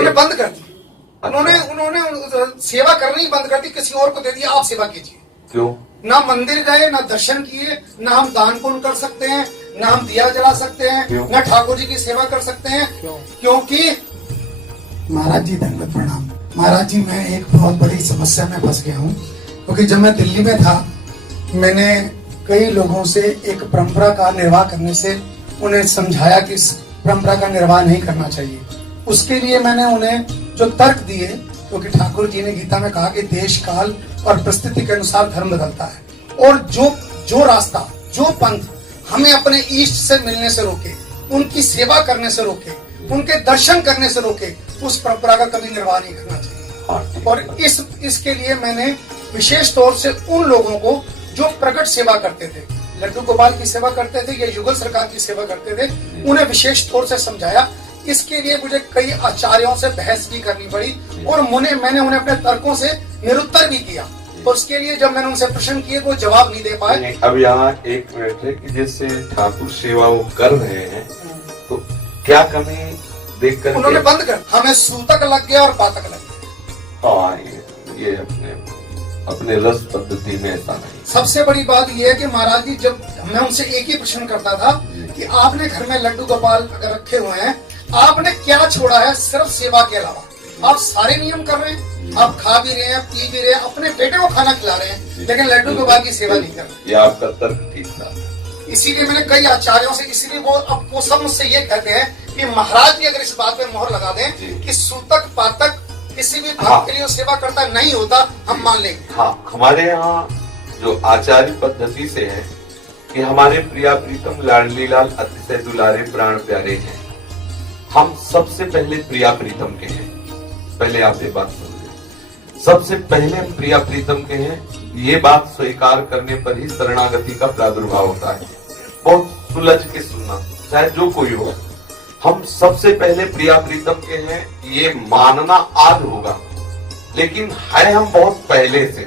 उन्होंने बंद कर दी। उन्होंने सेवा करनी ही बंद कर दी, किसी और को दे दिया, आप सेवा कीजिए। क्यों? ना मंदिर गए, ना दर्शन किए, ना हम दान पुण्य कर सकते हैं, ना हम दिया जला सकते हैं, ना ठाकुर जी की सेवा कर सकते हैं। क्योंकि महाराज जी धन्यवाद प्रणाम। महाराज जी, मैं एक बहुत बड़ी समस्या में फंस गया हूँ, क्योंकि जब मैं दिल्ली में था, मैंने कई लोगों से एक परंपरा का निर्वाह करने से उन्हें समझाया कि इस परंपरा का निर्वाह नहीं करना चाहिए। उसके लिए मैंने उन्हें जो तर्क दिए, क्योंकि ठाकुर जी ने गीता में कहा कि देश काल और परिस्थिति के अनुसार धर्म बदलता है, और जो रास्ता, जो पंथ हमें अपने इष्ट से मिलने से रोके, उनकी सेवा करने से रोके, उनके दर्शन करने से रोके, उस परंपरा का कभी निर्वाह नहीं करना चाहिए। और इसके लिए मैंने विशेष तौर से उन लोगों को जो प्रकट सेवा करते थे, लड्डू गोपाल की सेवा करते थे या युगल सरकार की सेवा करते थे, उन्हें विशेष तौर से समझाया। इसके लिए मुझे कई आचार्यों से बहस भी करनी पड़ी, और मैंने उन्हें अपने तर्कों से निरुत्तर भी किया। तो उसके लिए जब मैंने उनसे प्रश्न किए, वो जवाब नहीं दे पाए। अब यहाँ एक मिनट है कि जैसे ठाकुर सेवा वो कर रहे हैं, तो क्या कमी देख कर उन्होंने बंद कर, हमें सूतक लग गया और पातक लग गया। हाँ, ये अपने रस पद्धति में ऐसा नहीं। सबसे बड़ी बात यह है कि महाराज जी, जब मैं उनसे एक ही प्रश्न करता था कि आपने घर में लड्डू गोपाल अगर रखे हुए हैं, आपने क्या छोड़ा है सिर्फ सेवा के अलावा? आप सारे नियम कर रहे हैं, आप खा भी रहे हैं, पी भी रहे हैं, अपने बेटे को खाना खिला रहे हैं, लेकिन लड्डू गोपाल की सेवा नहीं कर रहे। ये आपका तर्क ठीक था। इसीलिए मैंने कई आचार्यों से, इसलिए वो सब मुझसे ये कहते हैं कि महाराज जी अगर इस बात पे मोहर लगा दें कि सूतक पातक किसी भी भक्त के लिए सेवा करता नहीं होता, हम मान लेंगे। हाँ, हमारे यहाँ जो आचार्य पद्धति से है कि हमारे प्रिया प्रीतम लाडली लाल अतिशय दुलारे प्राण प्यारे हैं, हम सबसे पहले प्रिया प्रीतम के हैं। पहले आप ये बात सुनिए, सबसे पहले हम प्रिया प्रीतम के हैं। ये बात स्वीकार करने पर ही शरणागति का प्रादुर्भाव होता है। बहुत सुलझ के सुनना, चाहे जो कोई हो, हम सबसे पहले प्रिया प्रीतम के हैं, ये मानना आज होगा, लेकिन है हम बहुत पहले से।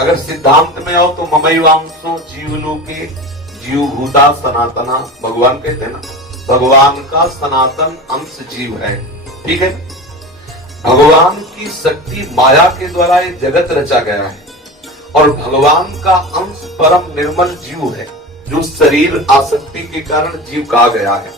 अगर सिद्धांत में आओ तो ममैवांसो जीवलोके जीवभूता सनातना, भगवान कहते हैं ना, भगवान का सनातन अंश जीव है। ठीक है, भगवान की शक्ति माया के द्वारा ये जगत रचा गया है, और भगवान का अंश परम निर्मल जीव है, जो शरीर आसक्ति के कारण जीव कहा गया है।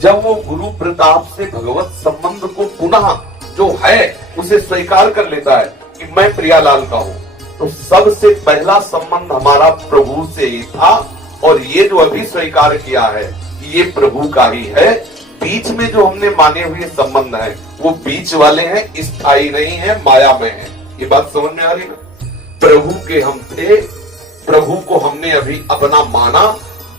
जब वो गुरु प्रताप से भगवत संबंध को पुनः जो है उसे स्वीकार कर लेता है कि मैं प्रियालाल का हूँ, तो सबसे पहला संबंध हमारा प्रभु से ही था, और ये जो अभी स्वीकार किया है ये प्रभु का ही है। बीच में जो हमने माने हुए संबंध है वो बीच वाले हैं, स्थायी नहीं है, माया में है। ये बात समझ में आ रही ना? प्रभु के हम थे, प्रभु को हमने अभी अपना माना,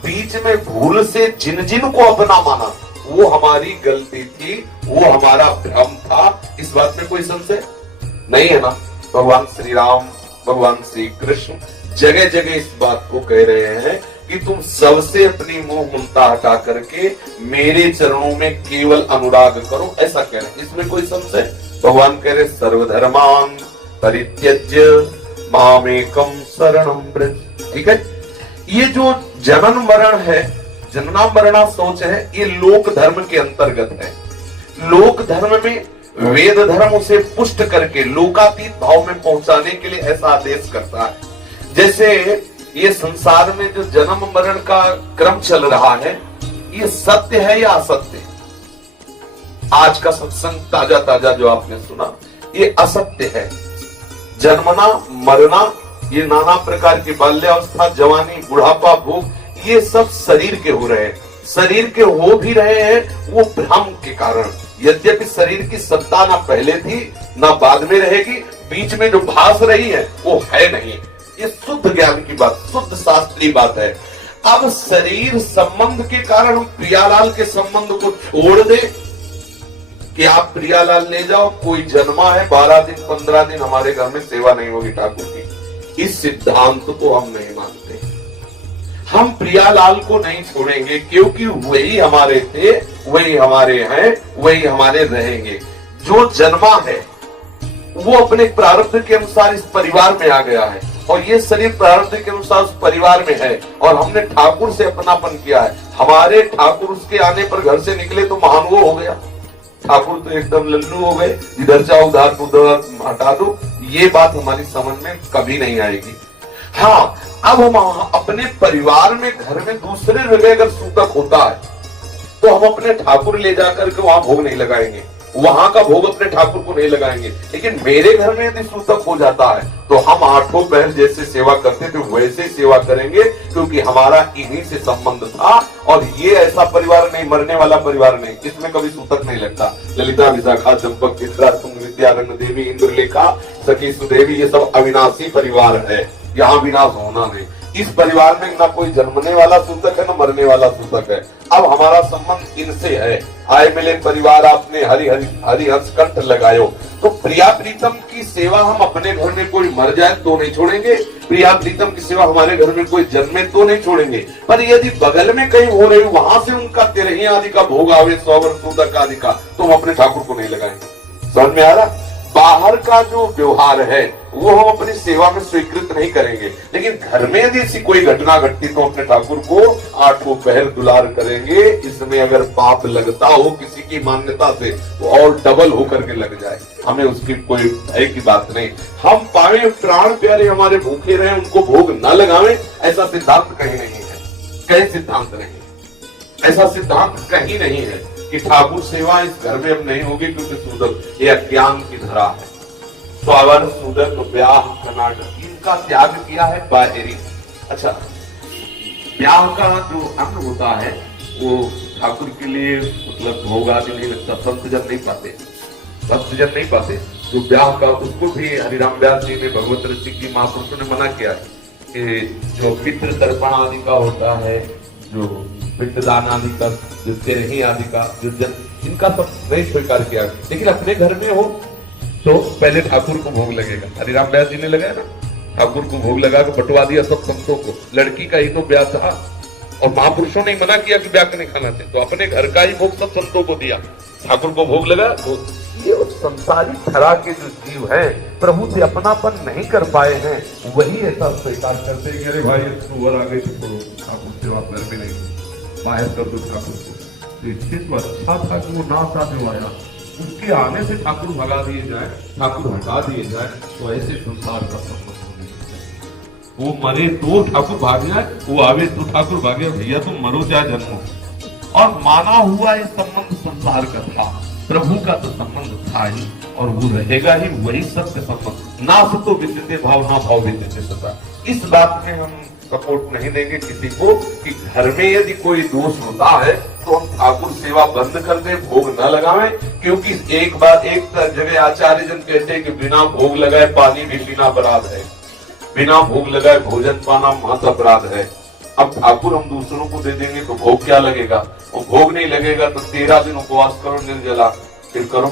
बीच में भूल से जिन जिन को अपना माना वो हमारी गलती थी, वो हमारा भ्रम था। इस बात में कोई संशय नहीं है ना? भगवान श्री राम, भगवान श्री कृष्ण जगह जगह इस बात को कह रहे हैं कि तुम सबसे अपनी मोह ममता हटा करके मेरे चरणों में केवल अनुराग करो, ऐसा कह रहे हैं। इसमें कोई संशय? भगवान कह रहे सर्वधर्मान परित्यज्य मामेकम शरणम व्रज। ठीक है, ये जो जनन मरण है, जनना मरणा सोच है, ये लोक धर्म के अंतर्गत है। लोक धर्म में वेद धर्म उसे पुष्ट करके लोकातीत भाव में पहुंचाने के लिए ऐसा आदेश करता है। जैसे ये संसार में जो जन्म मरण का क्रम चल रहा है, ये सत्य है या असत्य? आज का सत्संग ताजा ताजा जो आपने सुना, ये असत्य है। जन्मना मरना, ये नाना प्रकार की बाल्यावस्था, जवानी, बुढ़ापा, भूख, ये सब शरीर के हो रहे हैं। शरीर के हो भी रहे हैं वो भ्रम के कारण। यद्यपि शरीर की सत्ता ना पहले थी ना बाद में रहेगी, बीच में जो भास रही है वो है नहीं। ये शुद्ध ज्ञान की बात, शुद्ध शास्त्रीय बात है। अब शरीर संबंध के कारण हम प्रियालाल के संबंध को छोड़ दे कि आप प्रियालाल ले जाओ, कोई जन्मा है 12 दिन 15 दिन हमारे घर में सेवा नहीं होगी ठाकुर की, इस सिद्धांत को हम नहीं मानते। हम प्रियालाल को नहीं छोड़ेंगे, क्योंकि वही हमारे थे, वही हमारे हैं, वही हमारे रहेंगे। जो जन्मा है वो अपने प्रारब्ध के अनुसार इस परिवार में आ गया है, और ये शरीर प्रारब्ध के अनुसार उस परिवार में है, और हमने ठाकुर से अपनापन किया है। हमारे ठाकुर उसके आने पर घर से निकले तो महान वो हो गया। ठाकुर तो एकदम लल्लू हो गए, इधर जाओ उधर हटा दो, ये बात हमारी समझ में कभी नहीं आएगी। हाँ, अब हम अपने परिवार में, घर में दूसरे जगह अगर सूतक होता है तो हम अपने ठाकुर ले जाकर के वहां भोग नहीं लगाएंगे, वहां का भोग अपने ठाकुर को नहीं लगाएंगे। लेकिन मेरे घर में यदि सूतक हो जाता है तो हम आठों पहर जैसे सेवा करते थे वैसे सेवा करेंगे, क्योंकि हमारा इन्हीं से संबंध था। और ये ऐसा परिवार नहीं, मरने वाला परिवार नहीं, इसमें कभी सूतक नहीं लगता। ललिता, विशाखा, चंपक, चित्रा, तुंग, विद्या, रंग देवी, इंद्रलेखा, सखी, सुदेवी, ये सब अविनाशी परिवार है, यहाँ विनाश होना नहीं। इस परिवार में ना कोई जन्मने वाला सूतक है, ना मरने वाला सूतक है। अब हमारा संबंध इनसे है। आए मिले परिवार आपने हरि हरि हरि हंस कंठ लगायो। तो प्रिया प्रीतम की सेवा हम अपने घर में कोई मर जाए तो नहीं छोड़ेंगे, प्रिया प्रीतम की सेवा हमारे घर में कोई जन्मे तो नहीं छोड़ेंगे। पर यदि बगल में कहीं हो रही, वहां से उनका तेरही आदि का भोग आवे, 100 वर्ष सूतक आदि का, तो हम अपने ठाकुर को नहीं लगाएंगे। समझ में आ रहा? बाहर का जो व्यवहार है वो हम अपनी सेवा में स्वीकृत नहीं करेंगे, लेकिन घर में यदि ऐसी कोई घटना घटती तो अपने ठाकुर को आठों पहर दुलार करेंगे। इसमें अगर पाप लगता हो किसी की मान्यता से तो और डबल होकर के लग जाए, हमें उसकी कोई भय की बात नहीं। हम पावे प्राण प्यारे हमारे भूखे रहे, उनको भोग न लगावे, ऐसा सिद्धांत कहीं नहीं है। कहीं सिद्धांत नहीं, ऐसा सिद्धांत कहीं नहीं है कि ठाकुर सेवा इस घर में अब नहीं होगी क्योंकि सूदक ये अज्ञान की धरा है। स्वावर, सूदक, ब्याह, कर्नाटक, इनका त्याग किया है बाहरी। अच्छा, ब्याह का जो अंग होता है वो ठाकुर के लिए मतलब भोग आदि नहीं लगता, संत जन नहीं पाते, भक्त जन नहीं पाते। जो ब्याह का, उसको भी हरिराम व्यास जी ने, भगवत ऋषि की महापुरुषों ने मना किया है कि जो पितृ तर्पण आदि का होता है, जो पिंडदान आदि का, जो तेरही आदि का, जो जन, इनका सब नहीं स्वीकार किया। लेकिन अपने घर में हो तो पहले ठाकुर को भोग लगेगा। हरिराम व्यास जी ने लगाया ना, ठाकुर को भोग लगा के बंटवा दिया सब संतों को। लड़की का ही तो ब्याह था और महापुरुषों ने मना किया कि ब्याह नहीं खाना चाहिए, तो अपने घर का ही भोग सब संतों को दिया, ठाकुर को भोग लगा। तो ये संसारी धरा के जो जीव है, प्रभु से अपनापन नहीं कर पाए हैं, वही ऐसा स्वीकार करते हैं कि अरे भाई सुअर आ गई तो ठाकुर सेवा घर में नहीं, बाहर कर दो ठाकुर को। इससे तो अच्छा था कि वो ना साथ आया, उसके आने से ठाकुर भगा दिए जाए, ठाकुर हटा दिए जाए, तो ऐसे संसार का संबंध होने चाहिए। वो मरे तो ठाकुर भाग जाए, वो आवे तो ठाकुर भागे, भैया तुम मरो चाहे जन्मो। और माना हुआ ये संबंध संसार का था, प्रभु का तो संबंध था ही और वो रहेगा ही, वही सत्य संबंध। ना सतो विद्यते भाव, ना भाव विद्यते सता। इस बात में हम सपोर्ट नहीं देंगे किसी को कि घर में यदि कोई दोष होता है तो हम ठाकुर सेवा बंद कर दें, भोग न लगावें। क्योंकि एक जगह आचार्य जन कहते हैं कि बिना भोग लगाए पानी भी पीना अपराध है, बिना भोग लगाए भोजन पाना महत अपराध है। अब ठाकुर हम दूसरों को दे देंगे तो भोग क्या लगेगा? और भोग नहीं लगेगा तो 13 दिन उपवास करो निर्जला, फिर करो,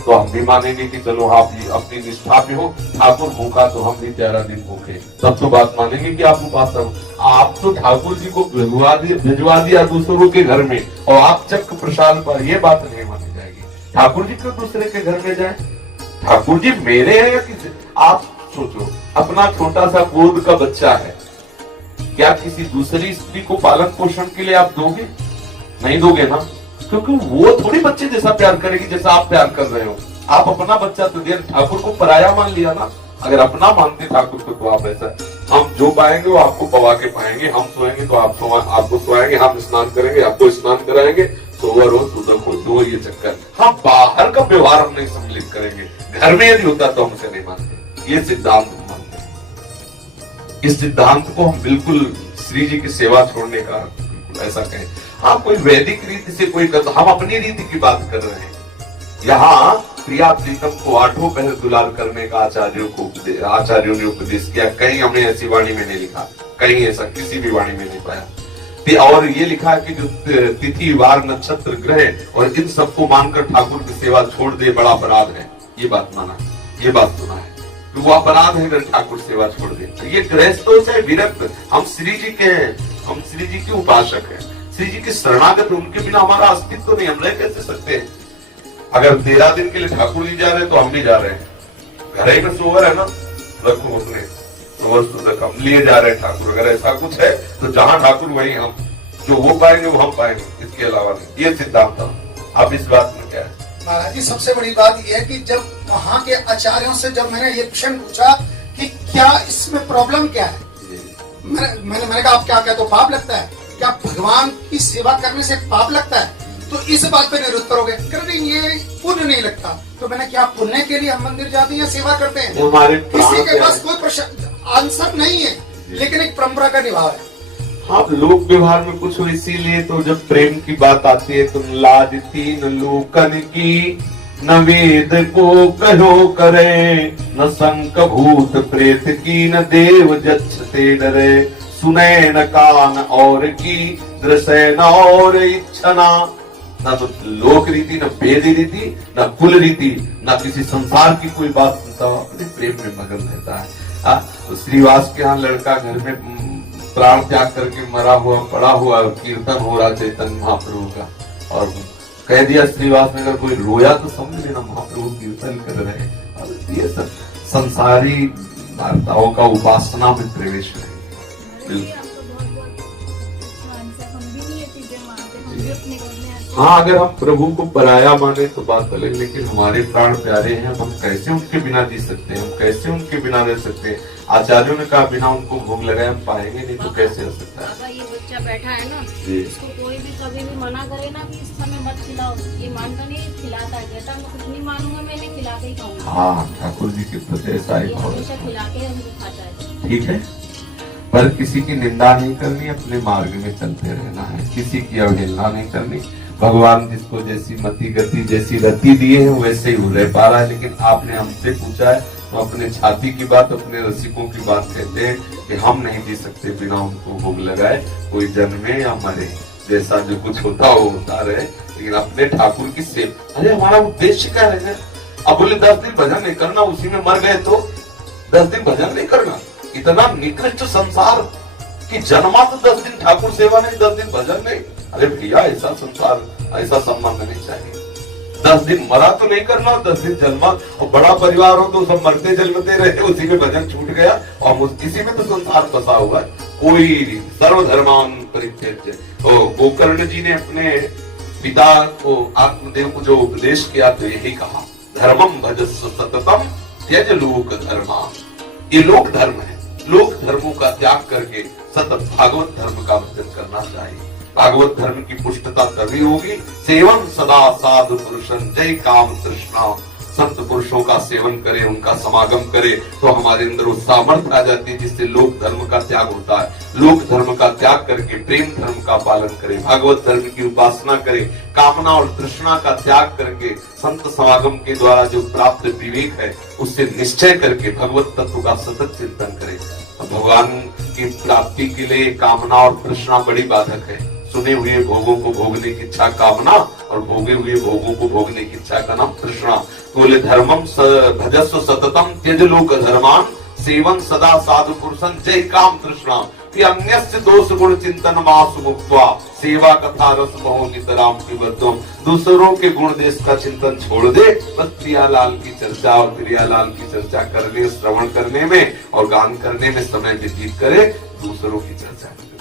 तो हम भी मानेंगे कि चलो आप अपनी निष्ठा पे हो, ठाकुर भूखा तो हम भी 13 दिन भूखे, तब तो बात मानेंगे कि आप उपासक हो। आप तो ठाकुर जी को भिजवा दिया दूसरों के घर में और आप चक्र प्रसाद पर, ये बात नहीं मानी जाएगी। ठाकुर जी क्यों दूसरे के घर में जाए? ठाकुर जी मेरे हैं या किसी? आप सोचो, अपना छोटा सा गोद का बच्चा है, क्या किसी दूसरी स्त्री को पालन पोषण के लिए आप दोगे? नहीं दोगे ना, क्योंकि वो थोड़ी बच्चे जैसा प्यार करेगी जैसा आप प्यार कर रहे हो। आप अपना बच्चा तो दिया, ठाकुर को पराया मान लिया ना। अगर अपना मानते ठाकुर को तो आप ऐसा, हम जो पाएंगे वो आपको पवा के पाएंगे, हम सोएंगे तो आपको सोएंगे, हम स्नान करेंगे आपको स्नान कराएंगे, सोवर हो सूदक हो, जो ये चक्कर। हाँ, बाहर का व्यवहार हम नहीं सम्मिलित करेंगे, घर में यदि होता तो हम उसे नहीं मानते। ये सिद्धांत हम मानते हैं। इस सिद्धांत को हम बिल्कुल श्री जी की सेवा छोड़ने का बिल्कुल ऐसा कहें। हाँ, कोई वैदिक रीति से कोई कर, हम अपनी रीति की बात कर रहे हैं। यहाँ प्रिया प्रीतम को आठों पहर दुलार करने का आचार्यों ने उपदेश किया। कहीं हमने ऐसी वाणी में नहीं लिखा, कहीं ऐसा किसी भी वाणी में नहीं पाया। और ये लिखा कि जो तिथि वार नक्षत्र ग्रह और इन सबको मानकर ठाकुर की सेवा छोड़ दे बड़ा अपराध है, ये बात माना, ये बात सुना है। तो वो अपराध है अगर ठाकुर सेवा छोड़ दे। ये गृहस्थों से विरक्त, हम श्री जी के हैं, हम श्री जी के उपासक हैं, श्री जी के शरणागत, उनके बिना हमारा अस्तित्व नहीं, हम रह कैसे सकते हैं? अगर 13 दिन के लिए ठाकुर जी जा रहे हैं तो हम भी जा रहे हैं। घर ही में सोवर है ना, रखो अपने सोवर सूदक, हम लिए जा रहे हैं ठाकुर। अगर ऐसा कुछ है तो जहां ठाकुर वही हम, जो वो पाएंगे वो हम पाएंगे, इसके अलावा नहीं। ये सिद्धांत था। अब इस बात में क्या है, महाराज जी सबसे बड़ी बात यह है कि जब वहाँ के आचार्यों से जब मैंने ये प्रश्न पूछा कि क्या इसमें प्रॉब्लम क्या है, मैंने कहा आप क्या कहते हो पाप लगता है क्या, भगवान की सेवा करने से पाप लगता है, तो इस बात पे निरुत्तर हो गए, कर नहीं ये पुण्य नहीं लगता। तो मैंने क्या पुण्य के लिए हम मंदिर जाते हैं या सेवा करते हैं, हमारे किसी के पास कोई आंसर नहीं है, लेकिन एक परंपरा का निभाव है। हाँ, लोक व्यवहार में कुछ हो, इसीलिए तो जब प्रेम की बात आती है तुम लाज तीन लोकन की, न वेद को कहो करे, न शंक भूत प्रेत की, न देव जच्छते डरे, सुने न कान और की, दृश्य न और इच्छना। न तो लोक रीति, न वेद रीति, न कुल रीति, न किसी संसार की कोई बात सुनता, अपने प्रेम में मगन रहता है। तो श्रीवास के यहाँ लड़का घर में प्राण त्याग करके मरा हुआ पड़ा हुआ, कीर्तन हो रहा चैतन्य महाप्रभु का, और कह दिया श्रीवास में अगर कोई रोया तो समझ लेना महाप्रभु कीर्तन कर रहे हैं। और ये सब संसारी वार्ताओं का उपासना में प्रवेश है। हाँ, अगर हम प्रभु को पराया माने तो बात अलग, लेकिन हमारे प्राण प्यारे हैं, हम कैसे उनके बिना जी सकते हैं, हम कैसे उनके बिना रह सकते हैं। आचार्यों ने कहा बिना उनको भोग लगाए हम पाएंगे नहीं, तो कैसे हो सकता है। ये बच्चा बैठा है ना, इसको कोई भी कभी भी मना करे ना कि इस समय मत खिलाओ, ये मानता नहीं, खिलाता है, कहता मैं कुछ नहीं मानूंगा, मैंने खिला के ही खाऊंगा। हाँ, ठाकुर जी के प्रति ऐसा ही भाव हमेशा खिला के हमको खाता है। ठीक है, पर किसी की निंदा नहीं करनी, अपने मार्ग में चलते रहना है, किसी की अवहेलना नहीं करनी। भगवान जिसको जैसी मति गति जैसी रति दिए है वैसे ही रह पा रहा है। लेकिन आपने हमसे पूछा है तो अपने छाती की बात, अपने रसिकों की बात कहते हैं कि हम नहीं जी सकते बिना उनको भोग लगाए, कोई जन्मे या मरे, जैसा जो कुछ होता हो होता रहे, लेकिन अपने ठाकुर की सेवा। अरे हमारा उद्देश्य क्या है? अब बोले 10 दिन भजन नहीं करना, उसी में मर गए तो 10 दिन भजन नहीं करना, इतना निकृष्ट संसार कि जन्मा तो 10 दिन ठाकुर सेवा नहीं, 10 दिन भजन नहीं। अरे भैया ऐसा संसार, ऐसा संबंध नहीं चाहिए। 10 दिन मरा तो नहीं करना, 10 दिन जन्मा, और बड़ा परिवार हो तो सब मरते जन्मते रहे, उसी में भजन छूट गया, और इसी में तो संसार फंसा हुआ है। कोई सर्वधर्मान परित्यज्य। गोकर्ण जी ने अपने पिता को, आत्मदेव को जो उपदेश किया तो यही कहा, धर्मम भजस्व सततम त्यज लोक धर्मा। ये लोक धर्म है, लोक धर्मों का त्याग करके सतत भागवत धर्म का भजन करना चाहिए। भागवत धर्म की पुष्टता तभी होगी, सेवन सदा साधु पुरुषन जय काम तृष्णा। संत पुरुषों का सेवन करें, उनका समागम करें, तो हमारे अंदर वो सामर्थ्य आ जाती है जिससे लोक धर्म का त्याग होता है। लोक धर्म का त्याग करके प्रेम धर्म का पालन करें, भागवत धर्म की उपासना करें, कामना और तृष्णा का त्याग करके संत समागम के द्वारा जो प्राप्त विवेक है उससे निश्चय करके भगवत तत्व का सतत चिंतन करें। भगवान की प्राप्ति के लिए कामना और तृष्णा बड़ी बाधक है। सुने हुए भोगों को भोगने की इच्छा कामना, और भोगे हुए भोगों को भोगने की इच्छा का नाम तृष्णा। बोले धर्मम भजस्व सततम त्यज लोक धर्मान, सेवन सदा साधु पुरुषन जय काम तृष्णा। अन्यस्य दोष गुण चिंतन मासु मुक्त्वा, सेवा कथा रस बहु नितराम पिबध्वम। दूसरों के गुण देश का चिंतन छोड़ दे, बस प्रियालाल की चर्चा और प्रियालाल की चर्चा करने, श्रवण करने में और गान करने में समय व्यतीत करे, दूसरों की चर्चा